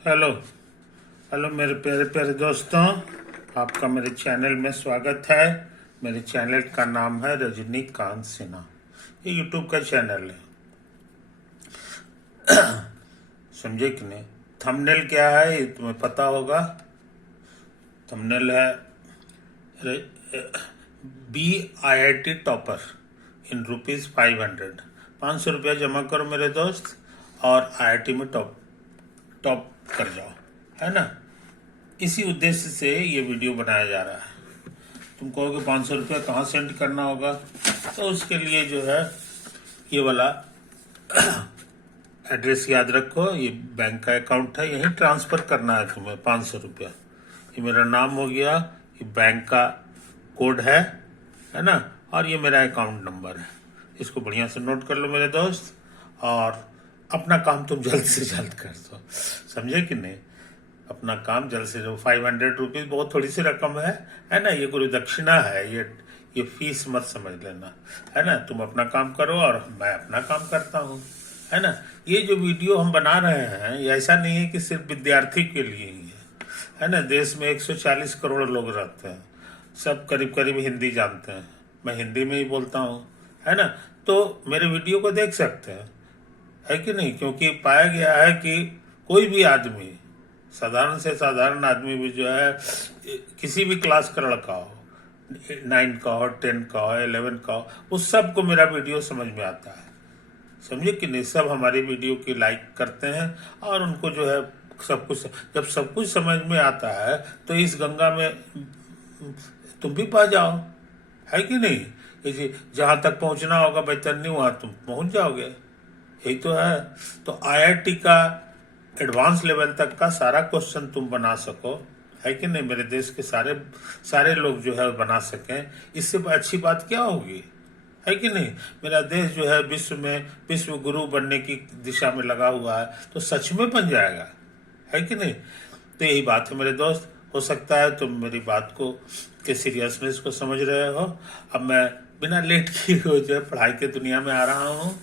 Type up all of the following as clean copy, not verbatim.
Hello. Hello मेरे प्यारे प्यारे दोस्तों, आपका मेरे चैनल में स्वागत है। मेरे चैनल का नाम है रजनीकांत सिन्हा। ये यूट्यूब का चैनल है, समझे कि नहीं। थंबनेल क्या है ये तुम्हें पता होगा। थंबनेल है BIIT टॉपर इन ₹500। 500 रुपया जमा करो मेरे दोस्त और IIT में टॉप टॉप कर जाओ, है ना। इसी उद्देश्य से ये वीडियो बनाया जा रहा है। तुम कहोगे 500 रुपया कहाँ सेंड करना होगा, तो उसके लिए जो है ये वाला एड्रेस याद रखो। ये बैंक का अकाउंट है, यहीं ट्रांसफर करना है तुम्हें 500 रुपया। ये मेरा नाम हो गया, ये बैंक का कोड है ना, और ये मेरा अकाउंट नंबर है। इसको बढ़िया से नोट कर लो मेरे दोस्त, और अपना काम तुम जल्द से जल्द कर दो, समझे कि नहीं। अपना काम जल्द से जल्द। 500 रुपीज बहुत थोड़ी सी रकम है ना। ये गुरु दक्षिणा है, ये फीस मत समझ लेना, है ना। तुम अपना काम करो और मैं अपना काम करता हूँ, है ना। ये जो वीडियो हम बना रहे हैं ये ऐसा नहीं है कि सिर्फ विद्यार्थी के लिए ही है ना। देश में 140 करोड़ लोग रहते हैं, सब करीब करीब हिंदी जानते हैं। मैं हिंदी में ही बोलता हूँ, है ना। तो मेरे वीडियो को देख सकते हैं, है कि नहीं। क्योंकि पाया गया है कि कोई भी आदमी, साधारण से साधारण आदमी भी जो है, किसी भी क्लास का लड़का हो, 9 का हो, 10 का हो, 11 का हो, उस सब को मेरा वीडियो समझ में आता है, समझे कि नहीं। सब हमारी वीडियो की लाइक करते हैं और उनको जो है सब कुछ, जब सब कुछ समझ में आता है तो इस गंगा में तुम भी पा जाओ, है कि नहीं। जहां तक पहुंचना होगा बैतरनी, वहां तुम पहुंच जाओगे, यही तो है। तो IIT का एडवांस लेवल तक का सारा क्वेश्चन तुम बना सको, है कि नहीं। मेरे देश के सारे सारे लोग जो है बना सकें, इससे अच्छी बात क्या होगी, है कि नहीं। मेरा देश जो है विश्व में विश्व गुरु बनने की दिशा में लगा हुआ है, तो सच में बन जाएगा, है कि नहीं। तो यही बात है मेरे दोस्त। हो सकता है तुम मेरी बात को के सीरियसनेस को समझ रहे हो। अब मैं बिना लेट किए हुए जो है पढ़ाई के दुनिया में आ रहा हूँ।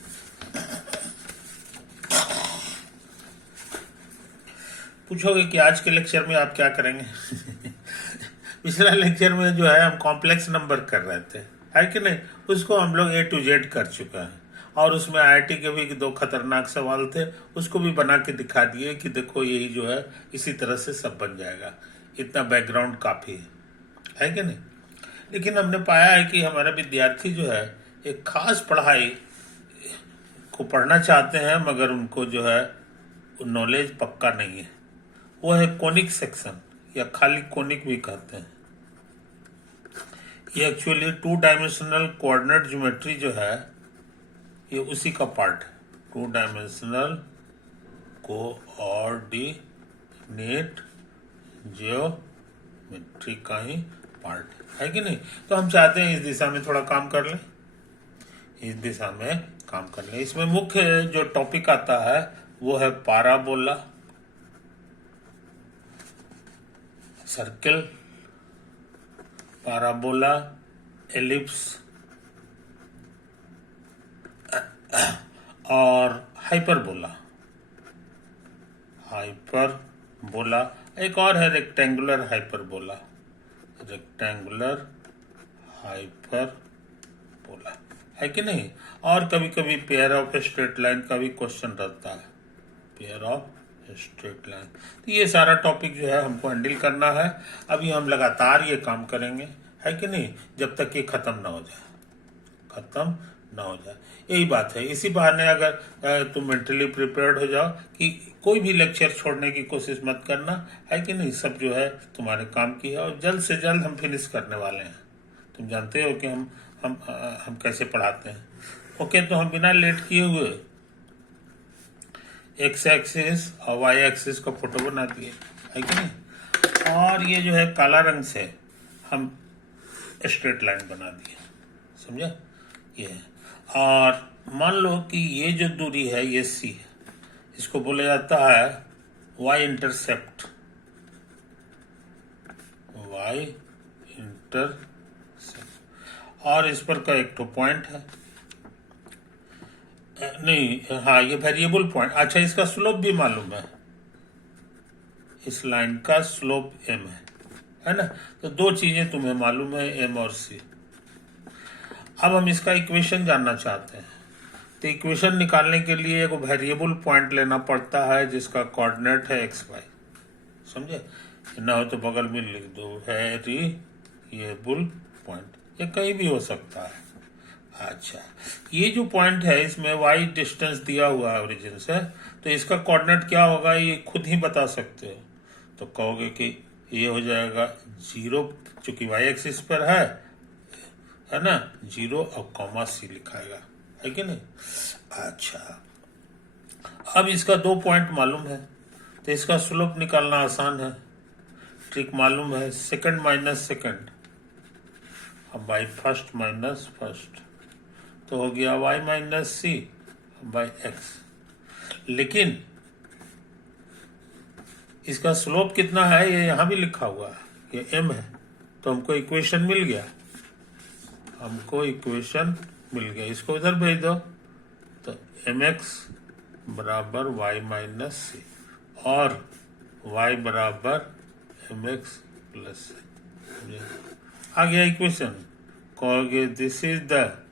पूछोगे कि आज के लेक्चर में आप क्या करेंगे। पिछला लेक्चर में जो है हम कॉम्प्लेक्स नंबर कर रहे थे, है कि नहीं। उसको हम लोग A to Z कर चुका है, और उसमें IIT के भी 2 खतरनाक सवाल थे, उसको भी बना के दिखा दिए कि देखो यही जो है इसी तरह से सब बन जाएगा। इतना बैकग्राउंड काफी है कि नहीं। लेकिन हमने पाया है कि हमारा विद्यार्थी जो है एक खास पढ़ाई को पढ़ना चाहते हैं, मगर उनको जो है नॉलेज पक्का नहीं है। वो है कोनिक सेक्शन, या खाली कोनिक भी कहते हैं। ये एक्चुअली 2 डायमेंशनल कोऑर्डिनेट ज्योमेट्री जो है ये उसी का पार्ट है। 2 डायमेंशनल कोऑर्डिनेट ज्योमेट्री का ही पार्ट है कि नहीं। तो हम चाहते हैं इस दिशा में थोड़ा काम कर लें, इस दिशा में काम कर लें। इसमें मुख्य जो टॉपिक आता है वो है पाराबोला, सर्किल, पाराबोला, एलिप्स और हाइपरबोला। हाइपरबोला एक और है, रेक्टेंगुलर हाइपरबोला। रेक्टेंगुलर हाइपरबोला, है कि नहीं। और कभी कभी पेयर ऑफ स्ट्रेट लाइन का भी क्वेश्चन रहता है, पेयर ऑफ स्ट्रेट लाइन। तो ये सारा टॉपिक जो है हमको हैंडल करना है। अभी हम लगातार ये काम करेंगे, है कि नहीं, जब तक ये खत्म ना हो जाए, खत्म ना हो जाए। यही बात है। इसी बहाने अगर तुम मेंटली प्रिपेयर्ड हो जाओ कि कोई भी लेक्चर छोड़ने की कोशिश मत करना, है कि नहीं। सब जो है तुम्हारे काम की है, और जल्द से जल्द हम फिनिश करने वाले हैं। तुम जानते हो कि हम कैसे पढ़ाते हैं। ओके, तो हम बिना लेट किए हुए X एक्सिस और Y एक्सिस का फोटो बना दिए, है कि नहीं। और ये जो है काला रंग से हम स्ट्रेट लाइन बना दिए, समझे ये है। और मान लो कि ये जो दूरी है ये C है, इसको बोला जाता है Y इंटरसेप्ट। Y इंटरसेप्ट, और इस पर का एक तो पॉइंट है, नहीं हाँ, ये वेरिएबल पॉइंट। अच्छा, इसका स्लोप भी मालूम है, इस लाइन का स्लोप m है ना। तो दो चीजें तुम्हें मालूम है, m और c। अब हम इसका इक्वेशन जानना चाहते हैं। तो इक्वेशन निकालने के लिए एक वेरिएबल पॉइंट लेना पड़ता है जिसका कोऑर्डिनेट है एक्स वाई। समझे? ना हो तो बगल में लिख दो वेरिएबल पॉइंट, ये कहीं भी हो सकता है। अच्छा, ये जो पॉइंट है इसमें y डिस्टेंस दिया हुआ है ओरिजिन से, तो इसका कोऑर्डिनेट क्या होगा ये खुद ही बता सकते हो। तो कहोगे कि ये हो जाएगा 0, चूंकि y एक्सिस पर है ना, 0 और कॉमा c लिखाएगा, है कि नहीं। अच्छा, अब इसका 2 पॉइंट मालूम है तो इसका स्लोप निकालना आसान है। ट्रिक मालूम है, सेकंड माइनस सेकंड, अब बाई फर्स्ट माइनस फर्स्ट, तो हो गया y minus C by X. लेकिन इसका स्लोप कितना है ये यहां भी लिखा हुआ है, ये m है, तो हमको इक्वेशन मिल गया, इसको इधर भेज दो। तो mx बराबर y माइनस सी और y बराबर mx प्लस सी। आ गया इक्वेशन। कहोगे this is the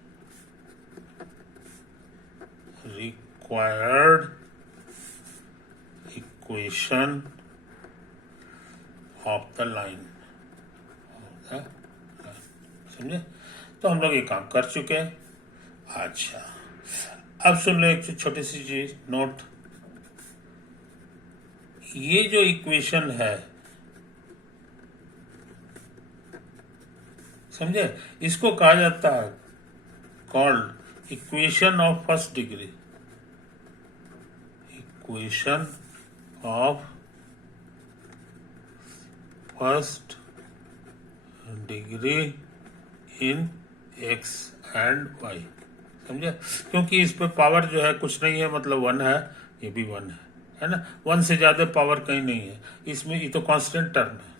required equation of the line। समझे? तो हम लोग ये काम कर चुके हैं। अच्छा, अब सुन लो एक छोटी सी चीज नोट। ये जो इक्वेशन है, समझे, इसको कहा जाता है called equation of first degree. Equation of first degree in x and y। समझे? क्योंकि इस पे पावर जो है कुछ नहीं है, मतलब 1 है, ये भी 1 है ना। 1 से ज्यादा पावर कहीं नहीं है इसमें, ये तो कांस्टेंट टर्म है।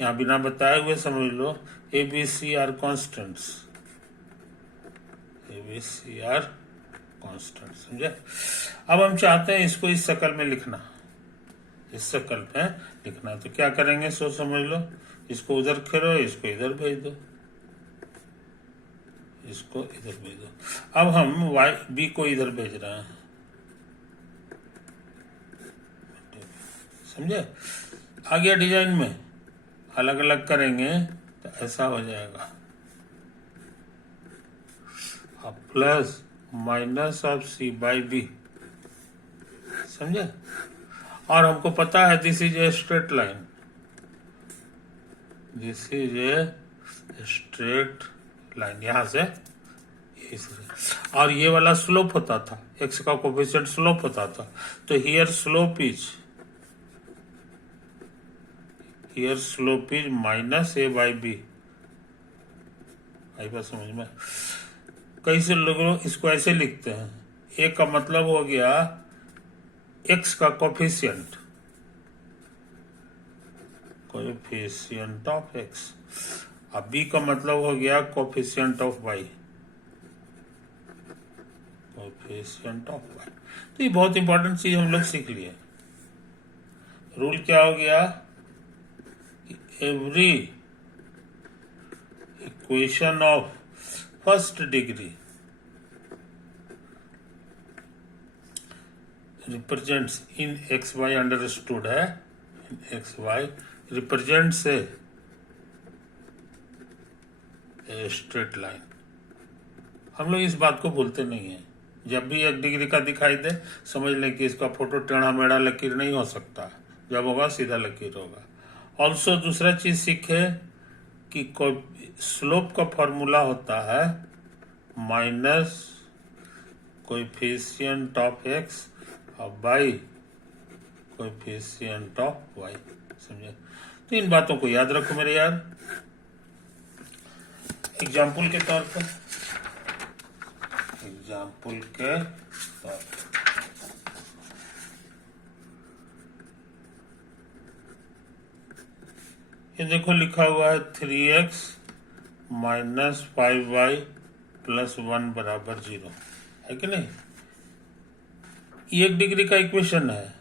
यहाँ बिना बताए हुए समझ लो A B C are constants, ABCR constant. समझे? अब हम चाहते हैं इसको इस शक्ल में लिखना, इस शक्ल में लिखना, तो क्या करेंगे सो समझ लो। इसको उधर खेलो, इसको इधर भेज दो, इसको इधर भेज दो। अब हम b को इधर भेज रहे हैं। समझे? आ गया डिजाइन में, अलग अलग करेंगे तो ऐसा हो जाएगा, अब plus minus of C by B. समझे? और हमको पता है this is a straight line, this is a straight line, यहां से और ये वाला स्लोप होता था, एक्स का कोफिशिएंट स्लोप होता था। तो here slope is minus A by B. आई बात समझ में? कैसे लोग इसको ऐसे लिखते हैं, ए का मतलब हो गया एक्स का कोफिशिएंट ऑफ एक्स, अब बी का मतलब हो गया कोफिशिएंट ऑफ वाई, तो ये बहुत इंपॉर्टेंट चीज हम लोग सीख लिए। रूल क्या हो गया, every equation of first degree represents in X Y, understood है, in X Y represents a straight line. हम लोग इस बात को भूलते नहीं है, जब भी 1 डिग्री का दिखाई दे समझ लें कि इसका फोटो टेढ़ा मेढ़ा लकीर नहीं हो सकता, जब होगा सीधा लकीर होगा। ऑल्सो दूसरा चीज सीखे कि स्लोप का फॉर्मूला होता है माइनस कोएफिशिएंट ऑफ एक्स और बाई कोएफिशिएंट ऑफ वाई। समझे? तो इन बातों को याद रखो मेरे यार। एग्जाम्पल के तौर पर ये देखो लिखा हुआ है 3x माइनस 5y प्लस 1 बराबर 0, है कि नहीं। ये 1 डिग्री का इक्वेशन है,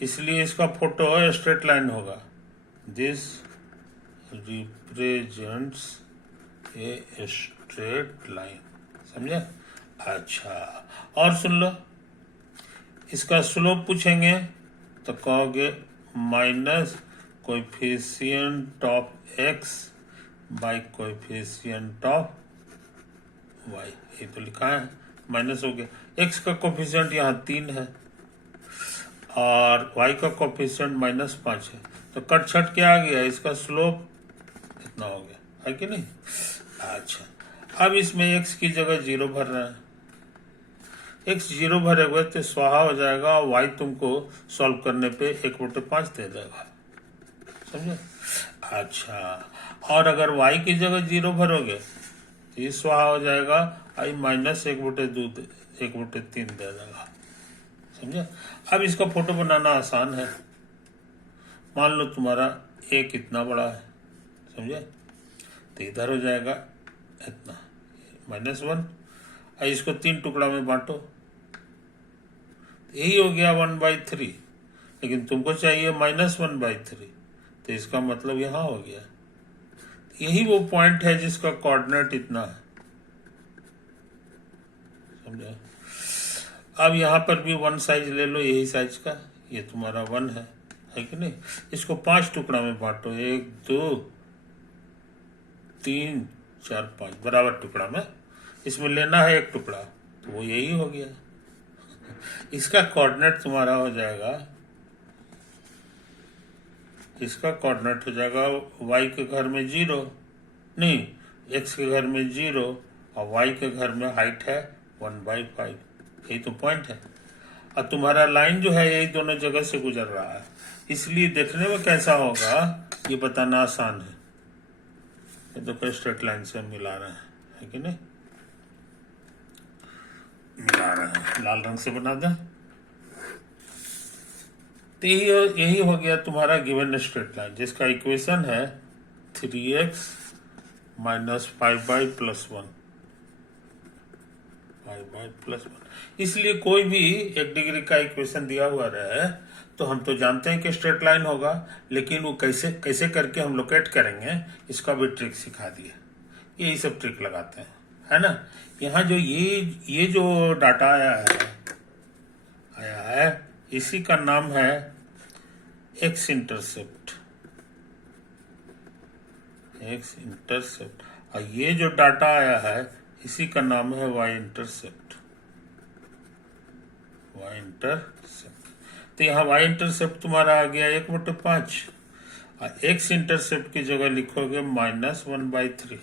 इसलिए इसका फोटो स्ट्रेट लाइन होगा। This represents a straight line, समझे? अच्छा, और सुन लो, इसका स्लोप पूछेंगे तो कहोगे minus coefficient of X by coefficient of Y. ये तो लिखा है, माइनस हो गया। एक्स का कोएफिशिएंट यहाँ 3 है और वाई का कोएफिशिएंट -5 है, तो कट छट क्या आ गया, इसका स्लोप इतना हो गया, है कि नहीं? अच्छा, अब इसमें एक्स की जगह 0 भर रहे हैं। एक्स 0 भरे हुए तो स्वाहा हो जाएगा, और वाई तुमको सॉल्व करने पे 1/5 दे देगा, समझे? अच्छा, और अगर वाई की जगह 0 भरोगे तो ये स्वाहा हो जाएगा, आई -1/2 1/3 दे देगा, समझे? अब इसका फोटो बनाना आसान है। मान लो तुम्हारा ए कितना बड़ा है, समझे? तो इधर हो जाएगा इतना -1, और इसको 3 टुकड़ा में बांटो, यही हो गया 1/3, लेकिन तुमको चाहिए -1/3, तो इसका मतलब यहाँ हो गया। यही वो पॉइंट है जिसका कोऑर्डिनेट इतना है, समझे? अब यहाँ पर भी 1 साइज ले लो, यही साइज का, ये तुम्हारा 1 है कि नहीं? इसको 5 टुकड़ा में बांटो, 1 2 3 4 5 बराबर टुकड़ा में, इसमें लेना है 1 टुकड़ा, तो वो यही हो गया। इसका कोऑर्डिनेट तुम्हारा हो जाएगा, इसका कोऑर्डिनेट हो जाएगा y के घर में 0 नहीं, x के घर में 0 और y के घर में हाइट है 1/5, यही तो पॉइंट है। और तुम्हारा लाइन जो है यही दोनों जगह से गुजर रहा है, इसलिए देखने में कैसा होगा ये बताना आसान है। ये तो कोई स्ट्रेट लाइन से मिला रहे हैं, है कि नहीं? मिला रहे हैं, लाल रंग से बना दें तो यही हो गया तुम्हारा गिवन स्ट्रेट लाइन, जिसका इक्वेशन है 3x - 5y + 1 इसलिए कोई भी 1 डिग्री का इक्वेशन दिया हुआ रहे तो हम तो जानते हैं कि स्ट्रेट लाइन होगा, लेकिन वो कैसे कैसे करके हम लोकेट करेंगे इसका भी ट्रिक सिखा दिया। यही सब ट्रिक लगाते हैं, है ना? यहाँ जो ये जो डाटा आया है इसी का नाम है एक्स इंटरसेप्ट, और ये जो डाटा आया है इसी का नाम है वाई इंटरसेप्ट। तो यहाँ वाई इंटरसेप्ट तुम्हारा आ गया 1/5, और एक्स इंटरसेप्ट की जगह लिखोगे -1/3,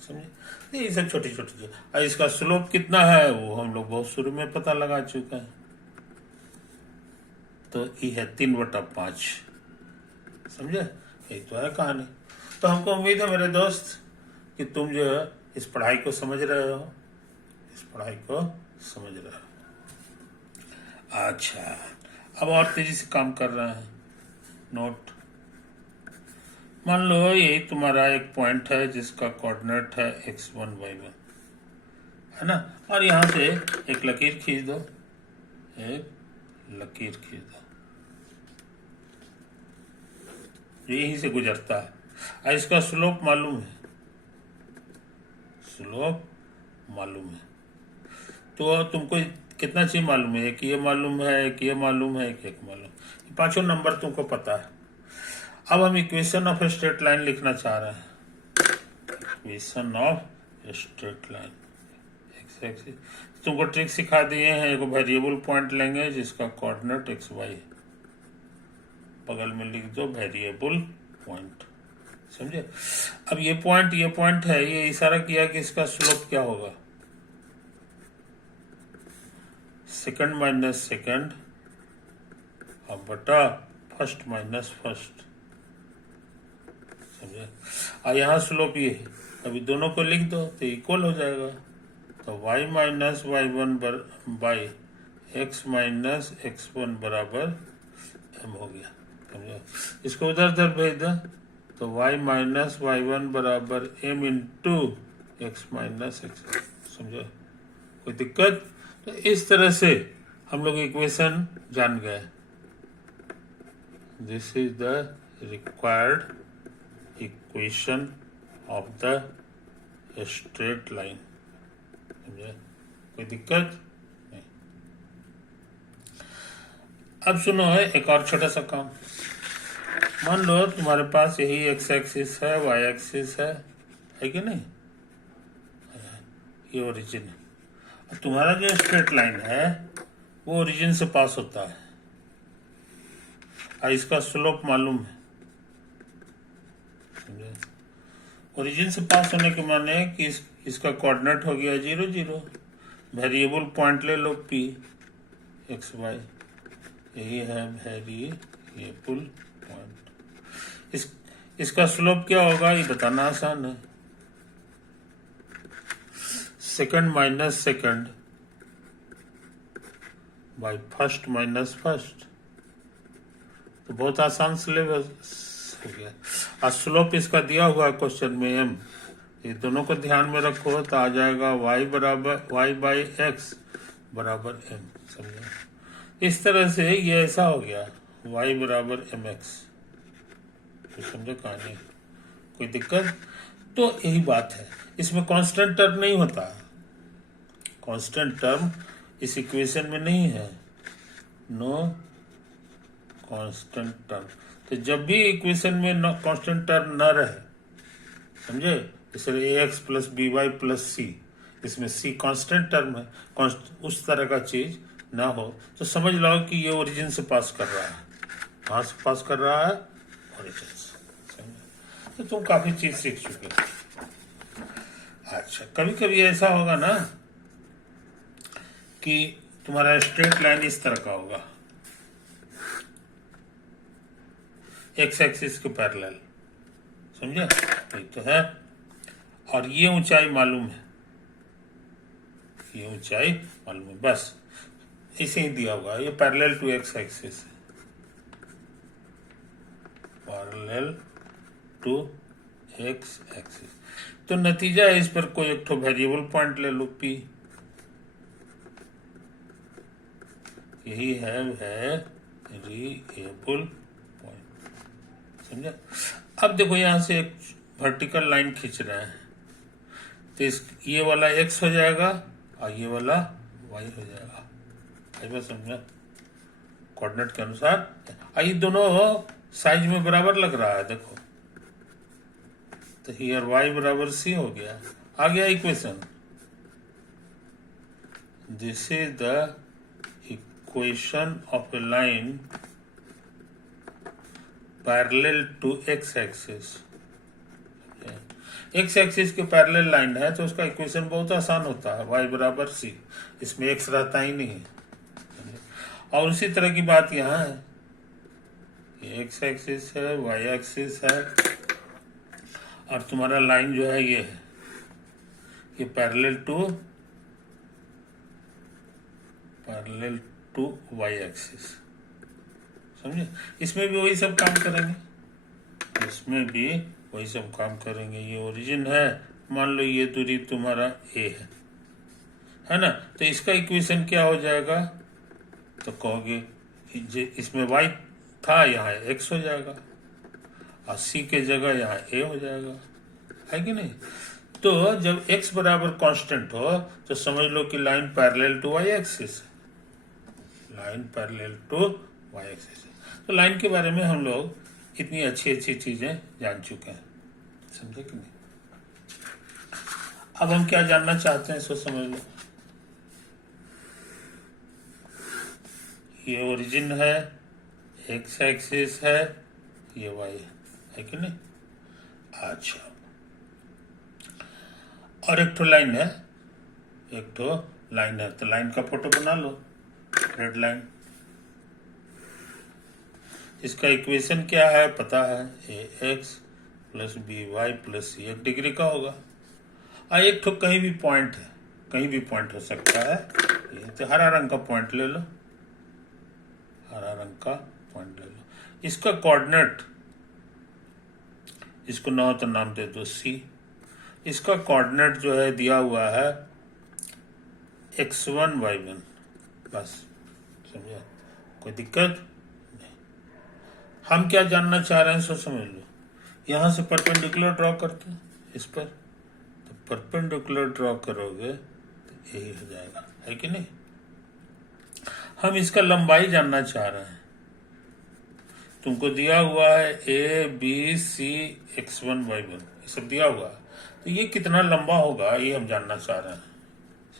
समझे? ये सब छोटी छोटी चीज। और इसका स्लोप कितना है वो हम लोग बहुत शुरू में पता लगा चुके हैं, तो ये है 3/5, समझे? यही तो है कहानी। तो हमको उम्मीद है मेरे दोस्त कि तुम जो है इस पढ़ाई को समझ रहे हो, अच्छा, अब और तेजी से काम कर रहे हैं। नोट, मान लो यही तुम्हारा एक पॉइंट है जिसका कोऑर्डिनेट है x1 y1, है ना? और यहाँ से एक लकीर खींच दो, यहीं से गुजरता है, और इसका स्लोप मालूम है, तो तुमको कितना चीज मालूम है? एक ये मालूम है, एक ये मालूम है, एक मालूम, 5 नंबर तुमको पता है। अब हम इक्वेशन ऑफ स्ट्रेट लाइन लिखना चाह रहे हैं। इक्वेशन ऑफ स्ट्रेट लाइन, तुमको ट्रिक सिखा दिए हैं। एक वेरिएबल पॉइंट लेंगे जिसका कोऑर्डिनेट एक्स वाई है, बगल में लिख दो वेरिएबल पॉइंट, समझे? अब ये पॉइंट है, ये इशारा किया कि इसका स्लोप क्या होगा, सेकंड माइनस सेकंड अब बटा फर्स्ट माइनस फर्स्ट, समझे? और यहाँ स्लोप ये है, अभी दोनों को लिख दो तो इक्वल हो जाएगा, तो y - y1 by x - x1 बराबर m हो गया, समझे? इसको उधर भेज दो तो y - y1 बराबर m इंटू x - x, समझे? कोई दिक्कत? तो इस तरह से हम लोग इक्वेशन जान गए। This is the required equation of the straight line. समझे? कोई दिक्कत नहीं। अब सुनो है एक और छोटा सा काम। मान लो तुम्हारे पास यही एक्स एक्सिस है, वाई एक्सिस है कि नहीं? ये ओरिजिन है। तुम्हारा जो स्ट्रेट लाइन है वो ओरिजिन से पास होता है और इसका स्लोप मालूम है। ओरिजिन से पास होने के माने कि इसका कोऑर्डिनेट हो गया 0 0। वेरिएबल पॉइंट ले लो P एक्स वाई, यही है वेरिएबल पॉइंट। इसका स्लोप क्या होगा ये बताना आसान है। Second minus second by first minus first, तो बहुत आसान सिलेबस हो गया। और स्लोप इसका दिया हुआ क्वेश्चन में m, ये दोनों को ध्यान में रखो तो आ जाएगा y बाई एक्स बराबर m। समझे? इस तरह से ये ऐसा हो गया y बराबर mx। तो समझो कहानी, कोई दिक्कत? तो यही बात है, इसमें कांस्टेंट टर्म नहीं होता। कांस्टेंट टर्म इस इक्वेशन में नहीं है, नो कांस्टेंट टर्म। तो जब भी इक्वेशन में कांस्टेंट टर्म न रहे, समझे, इसलिए ax plus B Y plus C, इसमें c कांस्टेंट टर्म है, उस तरह का चीज ना हो तो समझ लो कि ये ओरिजिन से पास कर रहा है। कहाँ से पास कर रहा है? ओरिजिन से। तो तुम काफी चीज सीख चुके हो। अच्छा, कभी कभी ऐसा होगा ना कि तुम्हारा स्ट्रेट लाइन इस तरह का होगा, एक्स एक्सिस के पैरेलल। समझे? यही तो है। और ये ऊंचाई मालूम है, ये ऊंचाई मालूम है, बस इसे ही दिया हुआ है। ये पैरेलल टू एक्स एक्सिस है, पैरेलल टू एक्स एक्सिस। तो नतीजा है इस पर कोई एक तो वेरिएबल पॉइंट ले लो P, यही है वेरिएबल पॉइंट। समझे? अब देखो यहां से एक वर्टिकल लाइन खींच रहे हैं, तो ये वाला x हो जाएगा और ये वाला y हो जाएगा। बस समझा? कोऑर्डिनेट के अनुसार ये दोनों साइज में बराबर लग रहा है। देखो तो हियर y बराबर c हो गया, आ गया equation. This is the equation of a line parallel to X axis. X axis के पैरेलल लाइन है तो उसका इक्वेशन बहुत आसान होता है, y बराबर c, इसमें x रहता ही नहीं है। और उसी तरह की बात यहाँ है, ये एक्स एक्सिस है, y एक्सिस है, और तुम्हारा लाइन जो है ये है, ये पैरेलल टू y एक्सिस। समझे? इसमें भी वही सब काम करेंगे, इसमें भी वही सब काम करेंगे। ये ओरिजिन है, मान लो ये दूरी तुम्हारा a है ना, तो इसका इक्वेशन क्या हो जाएगा? तो कहोगे इसमें y था, यहाँ x हो जाएगा और c के जगह यहाँ a हो जाएगा, है कि नहीं? तो जब x बराबर कांस्टेंट हो तो समझ लो कि line parallel to y axis, line parallel to y axis. तो लाइन के बारे में हम लोग इतनी अच्छी अच्छी चीजें जान चुके हैं, समझे कि नहीं? अब हम क्या जानना चाहते हैं इसको समझ लो। ये ओरिजिन है, एक्स एक्सिस है, ये वाई है कि नहीं? अच्छा, और एक तो लाइन है, तो लाइन का फोटो बना लो, रेड लाइन। इसका इक्वेशन क्या है पता है, ax plus B Y plus C 1 degree का होगा। एक तो कहीं भी पॉइंट है, कहीं भी पॉइंट हो सकता है। ये तो हरा रंग का पॉइंट ले लो, हरा रंग का पॉइंट ले लो। इसका कोऑर्डिनेट, इसको ना हो तो नाम दे दो c। इसका कोऑर्डिनेट जो है दिया हुआ है x1 y1, बस। समझा? कोई दिक्कत नहीं। हम क्या जानना चाह रहे हैं सो समझ लो। यहां से परपेंडिकुलर ड्रॉ करते हैं इस पर, तो परपेंडिकुलर ड्रॉ करोगे तो यही हो जाएगा, है कि नहीं। हम इसका लंबाई जानना चाह रहे हैं। तुमको दिया हुआ है ए बी सी x1 y1, ये सब दिया हुआ है, तो ये कितना लंबा होगा ये हम जानना चाह रहे हैं,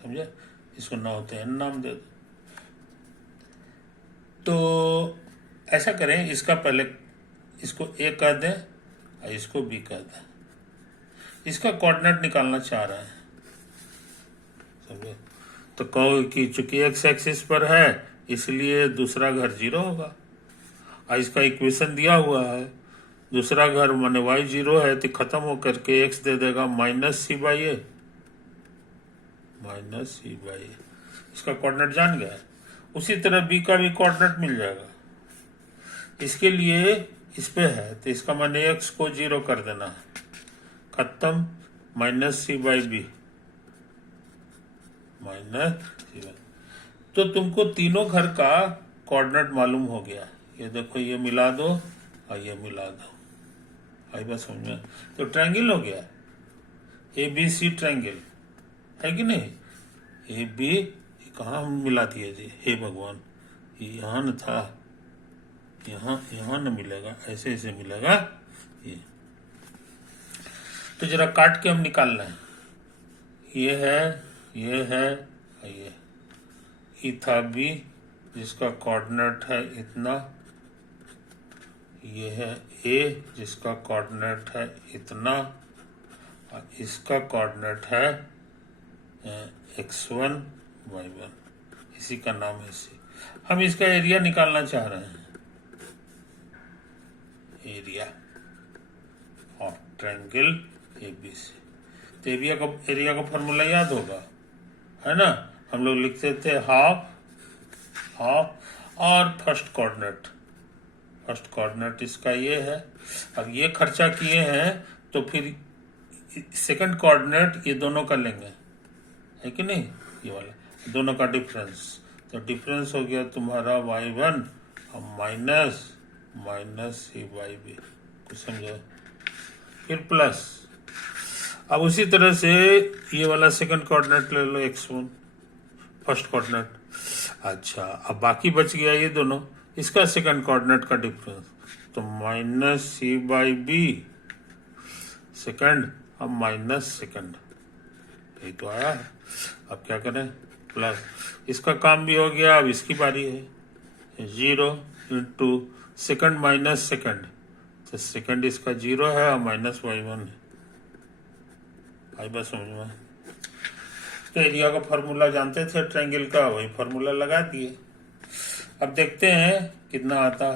समझे। इसको न होते हैं नाम दे दो। तो ऐसा करें, इसका पहले इसको ए कह दें और इसको बी कह दें। इसका कोऑर्डिनेट निकालना चाह रहे हैं, समझे। तो कहो कि चूंकि एक्स एक्सिस पर है इसलिए दूसरा घर 0 होगा, और इसका इक्वेशन दिया हुआ है, दूसरा घर माने y 0 है तो खत्म होकर के x दे देगा -c/a, -c/a। इसका कोऑर्डिनेट जान गया। उसी तरह b का भी कोऑर्डिनेट मिल जाएगा। इसके लिए इस पे है तो इसका माने x को 0 कर देना है, खत्म, -c/b, -c/b। तो तुमको तीनों घर का कोऑर्डिनेट मालूम हो गया। ये देखो, ये मिला दो और ये मिला दो, आई बात समझ में। तो ट्रायंगल हो गया, ABC ट्रायंगल, है कि नहीं। AB कहाँ मिला दिए जी, हे भगवान, यहाँ न था, यहाँ न मिलेगा, ऐसे ऐसे मिलेगा ये। तो जरा काट के हम निकाल लें। ये है, ये है, ये था B जिसका कोऑर्डिनेट है इतना, ये है A जिसका कोऑर्डिनेट है इतना, और इसका कोऑर्डिनेट है x1 y1, इसी का नाम है C। हम इसका एरिया निकालना चाह रहे हैं, एरिया और ट्रायंगल ABC। तो एरिया का फॉर्मूला याद होगा, है ना। हम लोग लिखते थे हाफ और फर्स्ट कोऑर्डिनेट इसका ये है। अब ये खर्चा किए हैं तो फिर सेकंड कोऑर्डिनेट ये दोनों का लेंगे, है कि नहीं, ये वाला दोनों का डिफरेंस। तो डिफरेंस हो गया तुम्हारा y1 और माइनस c/b, कुछ समझो, फिर प्लस। अब उसी तरह से ये वाला सेकंड कोऑर्डिनेट ले लो x1, फर्स्ट कोऑर्डिनेट। अच्छा, अब बाकी बच गया ये दोनों, इसका सेकंड कोऑर्डिनेट का डिफरेंस, तो -c/b सेकंड और माइनस सेकंड, यही तो आया है। अब क्या करें, प्लस, इसका काम भी हो गया। अब इसकी बारी है, 0 इंटू सेकंड माइनस सेकंड, तो सेकंड इसका 0 है और -y1 है, आई बस समझ में। तो एरिया का फॉर्मूला जानते थे ट्रायंगल का, वही फॉर्मूला लगा दिए। अब देखते हैं कितना आता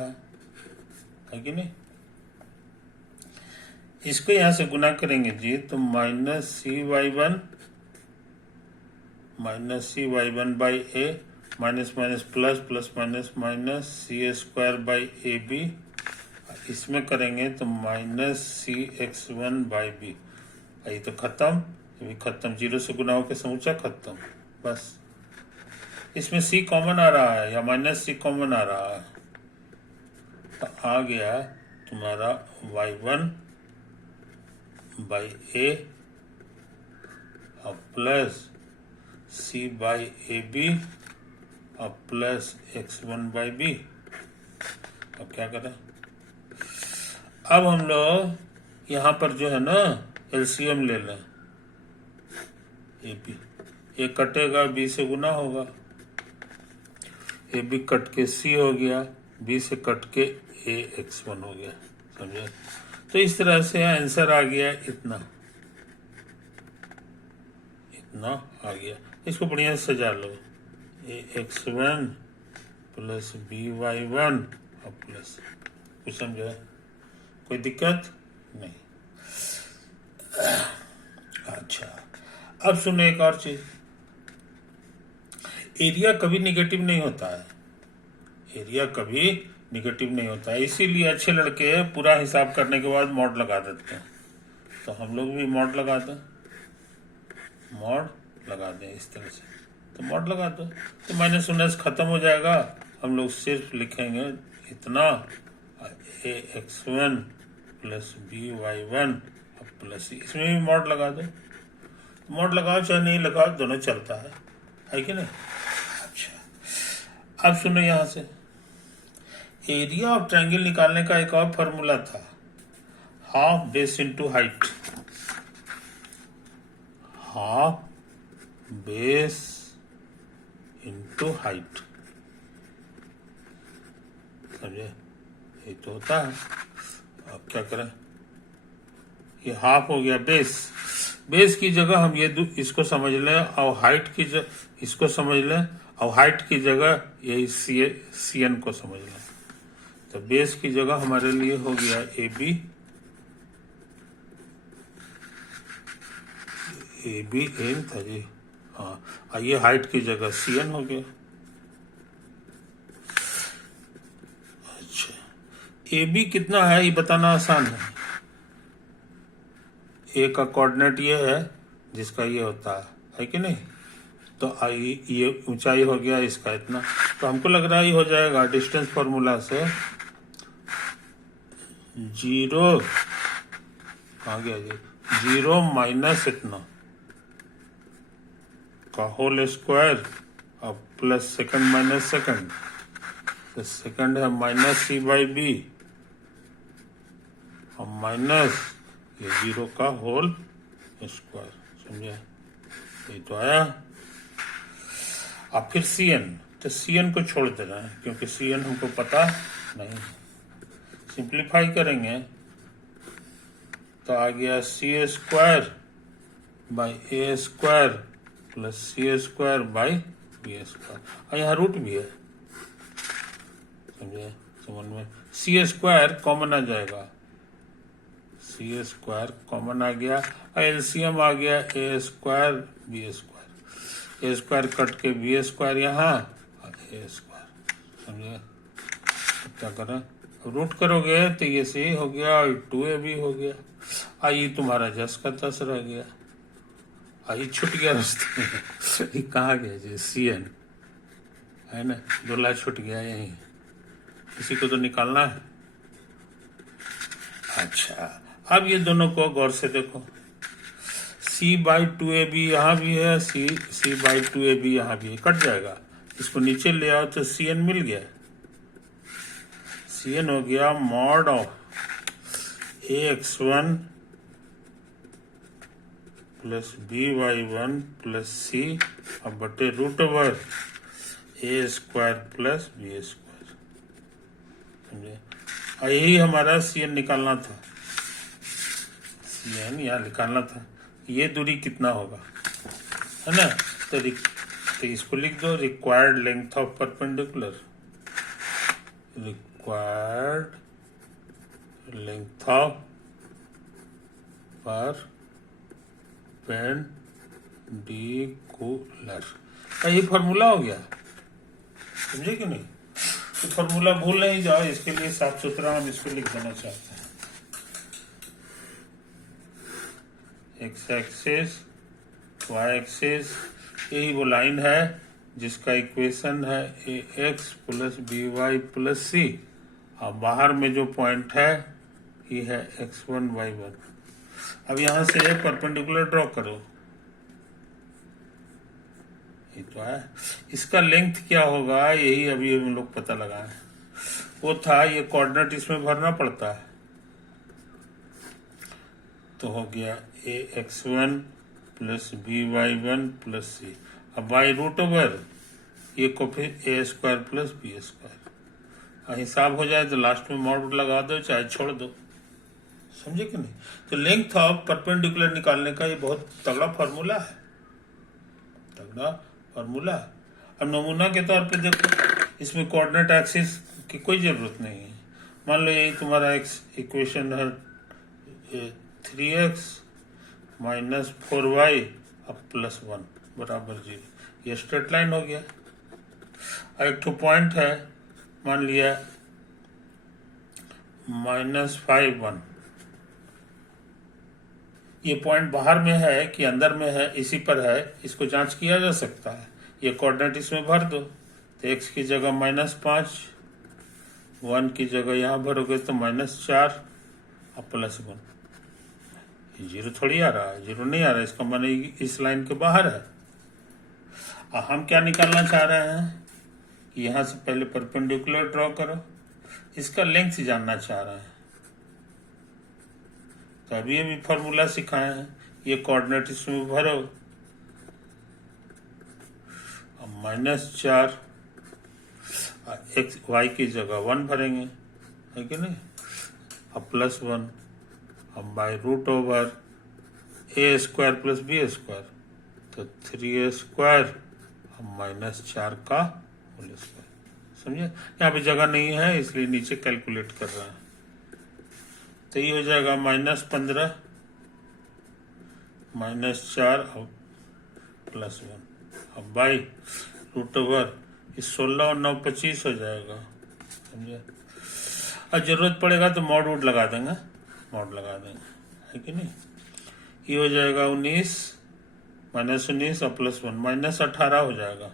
है कि नहीं। इसको यहां से गुना करेंगे जी, तो -c/1 minus minus plus plus minus minus c² इसमें करेंगे तो -cx1/b, ये तो खत्म, ये भी खत्म, 0 से गुना होकर समूचा खत्म। बस इसमें c कॉमन आ रहा है या -c कॉमन आ रहा है, तो आ गया तुम्हारा y1/a और प्लस c/ab और प्लस x1/b। अब क्या करें, अब हम लोग यहाँ पर जो है ना एलसीएम ले लें। AB ये कटेगा, b से गुना होगा, AB कट के c हो गया, b से कट के ax1 हो गया, समझे। तो इस तरह से आंसर आ गया, इतना आ गया। इसको बढ़िया से सजा लो, ax1 प्लस by1 और प्लस, कुछ समझे, कोई दिक्कत नहीं। अच्छा, अब सुनो एक और चीज, एरिया कभी निगेटिव नहीं होता है, एरिया कभी निगेटिव नहीं होता है। इसीलिए अच्छे लड़के पूरा हिसाब करने के बाद मॉड लगा देते हैं। तो हम लोग भी मॉड लगा दें, इस तरह से। तो मॉड लगा दो, तो -19 खत्म हो जाएगा। हम लोग सिर्फ लिखेंगे इतना ax1 plus by1 plus c, इसमें भी मॉड लगा दो, मॉड लगाओ चाहे नहीं लगाओ दोनों चलता है कि नहीं। अच्छा अब सुनो, यहां से एरिया ऑफ ट्रायंगल निकालने का एक और फॉर्मूला था, half base into height, half base into height, समझे, ये तो होता है। अब क्या करें, ये हाफ हो गया बेस, बेस की जगह हम ये इसको समझ लें और हाइट की जगह इसको समझ लें और हाइट की जगह यही सी एन को समझ लें। तो बेस की जगह हमारे लिए हो गया ए बी एन था जी, हाँ, ये हाइट की जगह सी एन हो गया। अच्छा, ए बी कितना है ये बताना आसान है, का कोऑर्डिनेट ये है जिसका ये होता है कि नहीं। तो ये ऊंचाई हो गया इसका इतना, तो हमको लग रहा है ये हो जाएगा डिस्टेंस फॉर्मूला से 0 आ गया जी, 0 माइनस इतना का होल स्क्वायर और प्लस सेकंड माइनस सेकंड, तो सेकंड है माइनस सी बाई बी और माइनस ये 0 का होल स्क्वायर, समझे, ये तो आया। अब फिर सी एन, तो सी एन को छोड़ देना है क्योंकि सी एन हमको पता नहीं, सिंप्लीफाई करेंगे तो आ गया C square by A square plus C square by B square, और यहाँ रूट भी है, समझे, समझ में। सी स्क्वायर कॉमन आ जाएगा, सी स्क्वायर कॉमन आ गया और एलसीएम आ गया ए स्क्वायर बी स्क्वायर, ए स्क्वायर कट के बी स्क्वायर यहाँ और ए स्क्वायर, समझे। क्या करें, रूट करोगे तो ये सी हो गया और 2ab हो गया, ये तुम्हारा जस का तस रह गया, ये छूट गया रास्ते में। ये कहाँ गया जी, सी एन है ना, दूल्हा छूट गया यहीं, इसी को तो निकालना है। अच्छा अब ये दोनों को गौर से देखो, c बाई 2ab यहाँ भी है, c बाई 2ab यहाँ भी है, कट जाएगा, इसको नीचे ले आओ तो सी एन मिल गया, सी एन हो गया mod of ax1 plus by1 plus C अब बटे root over A square plus B square, समझे। यही हमारा सी एन निकालना था, सी एन यहाँ निकालना था, ये दूरी कितना होगा, है ना। तो इसको लिख दो, required length of perpendicular, required length of perpendicular, ये फॉर्मूला हो गया, समझे कि नहीं। तो फॉर्मूला भूल नहीं जाओ, इसके लिए साफ सुथरा हम इसको लिख देना चाहते हैं, एक्स एक्सिस वाई एक्सिस, यही वो लाइन है जिसका इक्वेशन है A X plus B Y plus C, और बाहर में जो पॉइंट है ये है x1 y1। अब यहां से परपेंडिकुलर ड्रॉ करो, ये तो है, इसका लेंथ क्या होगा यही अभी हम लोग पता लगाए, वो था ये कोऑर्डिनेट इसमें भरना पड़ता है, तो हो गया ax1 plus by1 plus C, अब बाई रूट ओवर ये को फिर ए स्क्वायर प्लस बी स्क्वायर, हिसाब हो जाए तो लास्ट में मॉड लगा दो चाहे छोड़ दो, समझे कि नहीं। तो लेंथ ऑफ परपेंडिकुलर निकालने का ये बहुत तगड़ा फॉर्मूला है, तगड़ा फॉर्मूला। अब नमूना के तौर पे देखो, इसमें कोऑर्डिनेट एक्सिस की कोई जरूरत नहीं है, मान लो यही तुम्हारा एक्स इक्वेशन है 3x माइनस 4y अब प्लस 1 बराबर 0, ये स्ट्रेट लाइन हो गया। एक तो पॉइंट है, मान लिया -5 1, ये पॉइंट बाहर में है कि अंदर में है, इसी पर है, इसको जांच किया जा सकता है, ये कोऑर्डिनेट इसमें भर दो, तो x की जगह -5 1 की जगह यहाँ भरोगे तो -4 और +1। जीरो थोड़ी आ रहा है, जीरो नहीं आ रहा है, इसका माने इस लाइन के बाहर है। और हम क्या निकालना चाह रहे हैं कि यहाँ से पहले परपेंडिकुलर ड्रॉ करो, इसका लेंथ जानना चाह रहे हैं। तो अभी फॉर्मूला सिखाए हैं, ये कोऑर्डिनेट इसमें भरो, अब -4 x y की जगह 1 भरेंगे, है कि नहीं, अब +1, अब बाय √ओवर a² + b², तो 3a² अब -4 का होल स्क्वायर। समझे, यहाँ पे जगह नहीं है इसलिए नीचे कैलकुलेट कर रहा है। तो ये हो जाएगा -15 -4 और +1, अब बाई √ओवर 16 और 9 25 हो जाएगा। समझे, और जरूरत पड़ेगा तो मॉड लगा देंगे, है कि नहीं। ये हो जाएगा 19 -19 और +1 -18 हो जाएगा,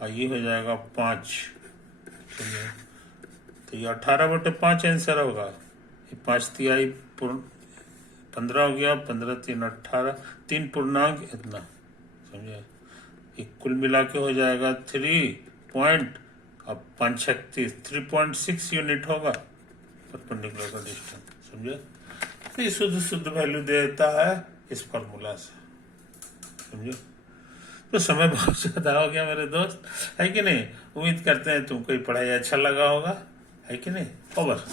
और ये हो जाएगा 5। समझे, तो ये 18/5 आंसर होगा। ये 5 तिहाई 15 हो गया, 15 3 18, 3 पूर्णांक इतना। समझे, ये कुल मिला के हो जाएगा 3.6 यूनिट होगा परपेंडिकुलर का डिस्टेंस। समझे, तो ये शुद्ध वैल्यू देता है इस फॉर्मूला से। समझे, तो समय बहुत ज्यादा हो गया मेरे दोस्त, है कि नहीं। उम्मीद करते हैं तुमको ये पढ़ाई अच्छा लगा होगा, है कि नहीं। ओवर।